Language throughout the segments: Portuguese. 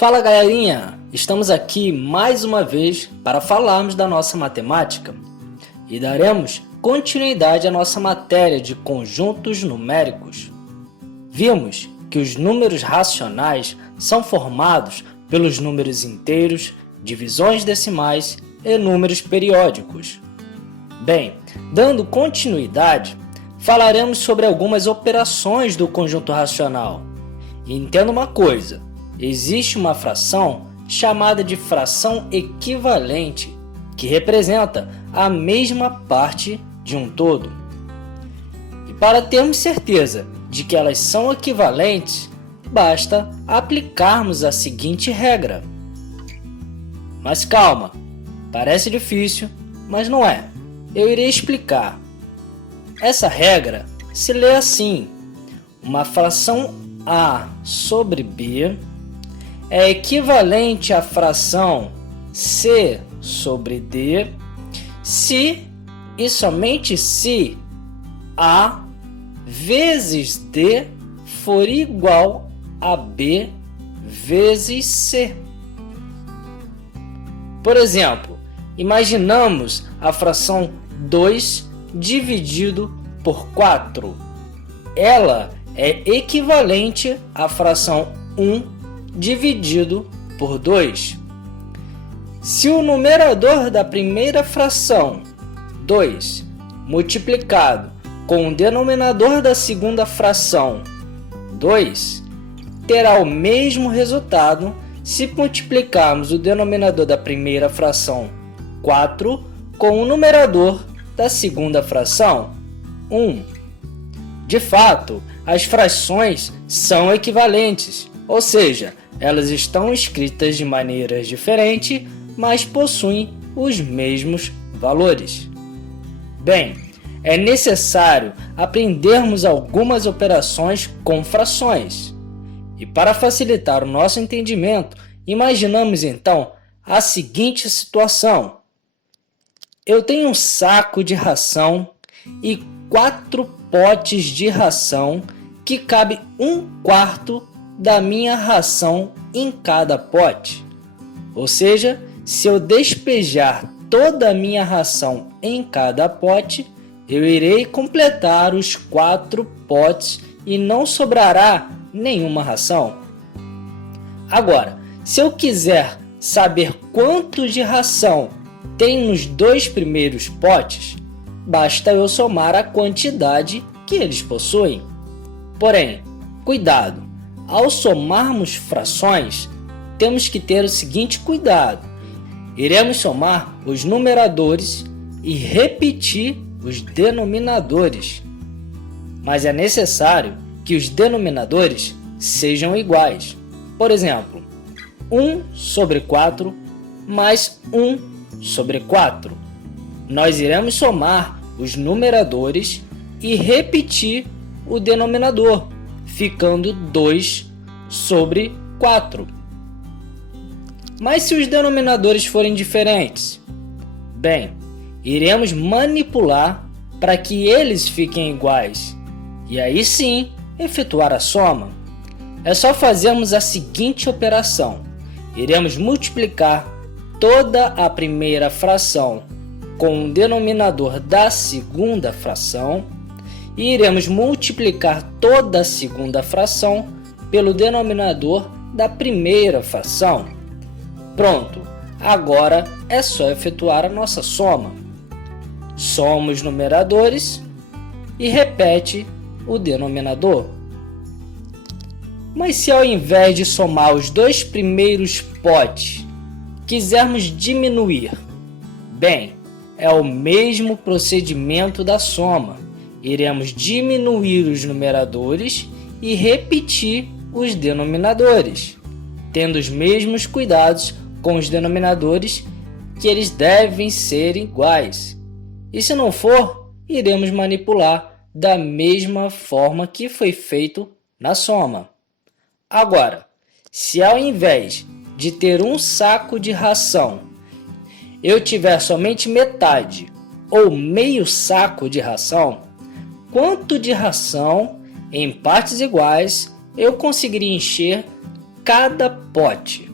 Fala galerinha, estamos aqui mais uma vez para falarmos da nossa matemática e daremos continuidade à nossa matéria de conjuntos numéricos. Vimos que os números racionais são formados pelos números inteiros, divisões decimais e números periódicos. Bem, dando continuidade, falaremos sobre algumas operações do conjunto racional. E entenda uma coisa, existe uma fração chamada de fração equivalente, que representa a mesma parte de um todo. E para termos certeza de que elas são equivalentes, basta aplicarmos a seguinte regra. Mas calma, parece difícil, mas não é. Eu irei explicar. Essa regra se lê assim: uma fração A sobre B é equivalente à fração C sobre D se e somente se A vezes D for igual a B vezes C. Por exemplo, imaginamos a fração 2 dividido por 4. Ela é equivalente à fração 1 dividido por 2. Se o numerador da primeira fração, 2, multiplicado com o denominador da segunda fração, 2, terá o mesmo resultado se multiplicarmos o denominador da primeira fração, 4, com o numerador da segunda fração, 1. De fato, as frações são equivalentes, ou seja, elas estão escritas de maneiras diferentes, mas possuem os mesmos valores. Bem, é necessário aprendermos algumas operações com frações. E para facilitar o nosso entendimento, imaginamos então a seguinte situação. Eu tenho um saco de ração e 4 potes de ração que cabe 1/4 da minha ração em cada pote. Ou seja, se eu despejar toda a minha ração em cada pote, eu irei completar os 4 potes e não sobrará nenhuma ração. Agora, se eu quiser saber quanto de ração tem nos 2 primeiros potes, basta eu somar a quantidade que eles possuem. Porém, cuidado! Ao somarmos frações, temos que ter o seguinte cuidado. Iremos somar os numeradores e repetir os denominadores. Mas é necessário que os denominadores sejam iguais. Por exemplo, 1 sobre 4 mais 1 sobre 4. Nós iremos somar os numeradores e repetir o denominador, ficando 2 sobre 4. Mas se os denominadores forem diferentes? Bem, iremos manipular para que eles fiquem iguais e aí sim efetuar a soma. É só fazermos a seguinte operação. Iremos multiplicar toda a primeira fração com o denominador da segunda fração e iremos multiplicar toda a segunda fração pelo denominador da primeira fração. Pronto, agora é só efetuar a nossa soma. Soma os numeradores e repete o denominador. Mas se ao invés de somar os 2 primeiros potes, quisermos diminuir, bem, é o mesmo procedimento da soma. Iremos diminuir os numeradores e repetir os denominadores, tendo os mesmos cuidados com os denominadores, que eles devem ser iguais. E se não for, iremos manipular da mesma forma que foi feito na soma. Agora, se ao invés de ter um saco de ração, eu tiver somente metade ou meio saco de ração, quanto de ração em partes iguais eu conseguiria encher cada pote?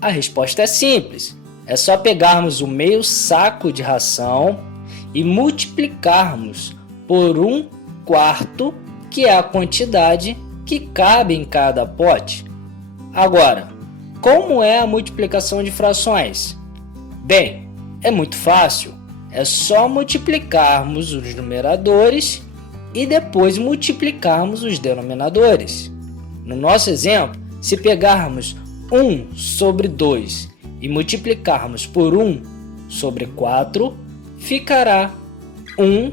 A resposta é simples. É só pegarmos o meio saco de ração e multiplicarmos por 1/4, que é a quantidade que cabe em cada pote. Agora, como é a multiplicação de frações? Bem, é muito fácil. É só multiplicarmos os numeradores e depois multiplicarmos os denominadores. No nosso exemplo, se pegarmos 1/2 e multiplicarmos por 1/4, ficará 1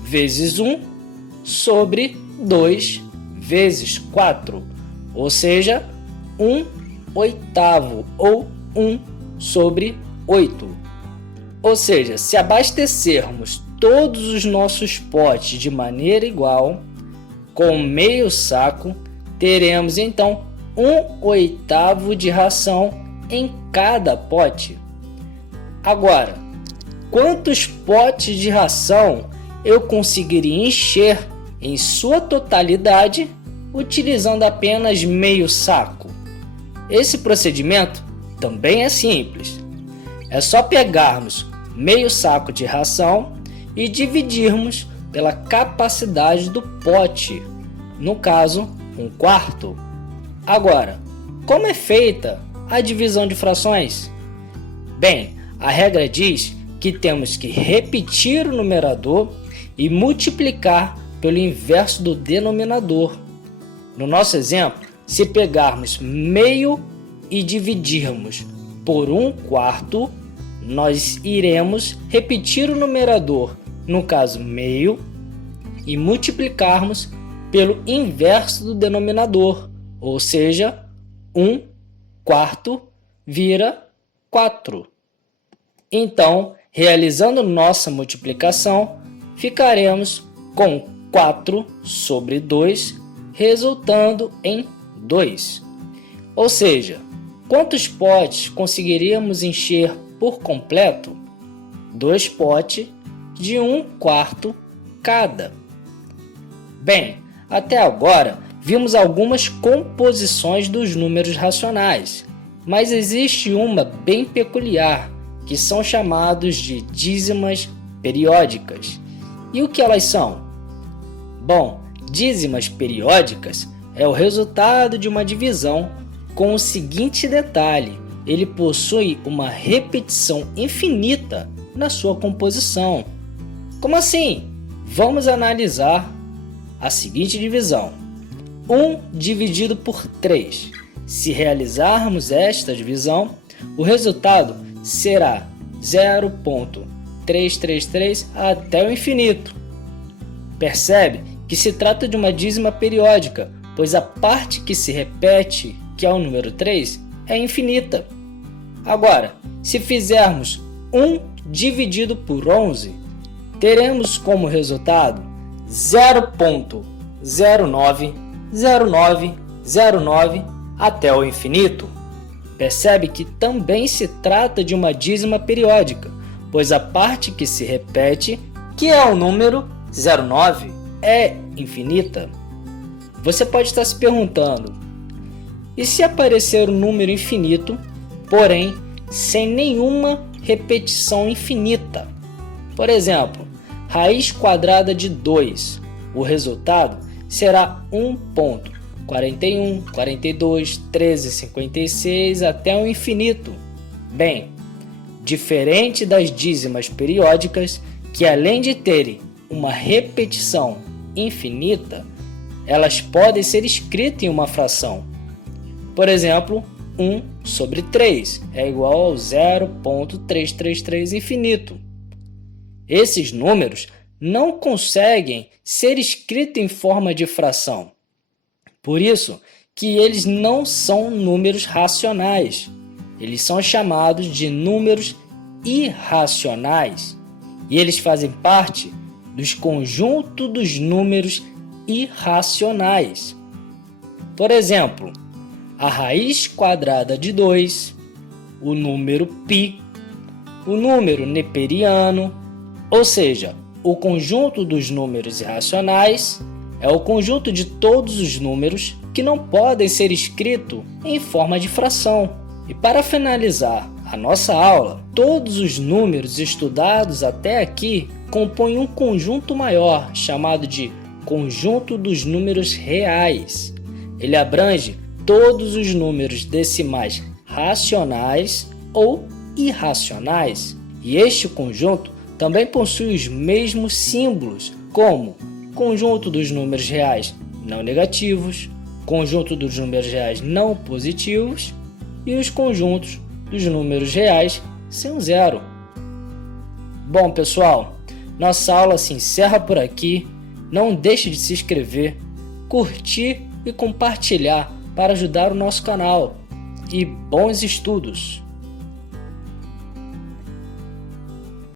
vezes 1 sobre 2 vezes 4, ou seja, 1/8 ou 1/8. Ou seja, se abastecermos todos os nossos potes de maneira igual, com meio saco, teremos então 1/8 de ração em cada pote. Agora, quantos potes de ração eu conseguiria encher em sua totalidade utilizando apenas meio saco? Esse procedimento também é simples. É só pegarmos meio saco de ração e dividirmos pela capacidade do pote, no caso, 1/4. Agora, como é feita a divisão de frações? Bem, a regra diz que temos que repetir o numerador e multiplicar pelo inverso do denominador. No nosso exemplo, se pegarmos meio e dividirmos por 1/4, nós iremos repetir o numerador, no caso meio, e multiplicarmos pelo inverso do denominador, ou seja, 1/4 vira 4. Então, realizando nossa multiplicação, ficaremos com 4/2, resultando em 2. Ou seja, quantos potes conseguiríamos encher por completo? 2 potes de 1/4 cada. Bem, até agora vimos algumas composições dos números racionais, mas existe uma bem peculiar, que são chamados de dízimas periódicas. E o que elas são? Bom, dízimas periódicas é o resultado de uma divisão com o seguinte detalhe: ele possui uma repetição infinita na sua composição. Como assim? Vamos analisar a seguinte divisão: 1 dividido por 3. Se realizarmos esta divisão, o resultado será 0,333 até o infinito. Percebe que se trata de uma dízima periódica, pois a parte que se repete, que é o número 3, é infinita. Agora, se fizermos 1 dividido por 11, teremos como resultado 0,090909 até o infinito. Percebe que também se trata de uma dízima periódica, pois a parte que se repete, que é o número 09, é infinita. Você pode estar se perguntando: e se aparecer um número infinito, porém sem nenhuma repetição infinita? Por exemplo, raiz quadrada de 2. O resultado será 1,41, 42, 13, 56 até o infinito. Bem, diferente das dízimas periódicas, que além de terem uma repetição infinita, elas podem ser escritas em uma fração. Por exemplo, 1/3 é igual ao 0,333 infinito. Esses números não conseguem ser escritos em forma de fração. Por isso que eles não são números racionais. Eles são chamados de números irracionais. E eles fazem parte dos conjuntos dos números irracionais. Por exemplo, a raiz quadrada de 2, o número π, o número neperiano, ou seja, o conjunto dos números irracionais é o conjunto de todos os números que não podem ser escritos em forma de fração. E para finalizar a nossa aula, todos os números estudados até aqui compõem um conjunto maior chamado de conjunto dos números reais. Ele abrange todos os números decimais racionais ou irracionais. E este conjunto também possui os mesmos símbolos, como conjunto dos números reais não negativos, conjunto dos números reais não positivos e os conjuntos dos números reais sem um zero. Bom, pessoal, nossa aula se encerra por aqui. Não deixe de se inscrever, curtir e compartilhar para ajudar o nosso canal. E bons estudos!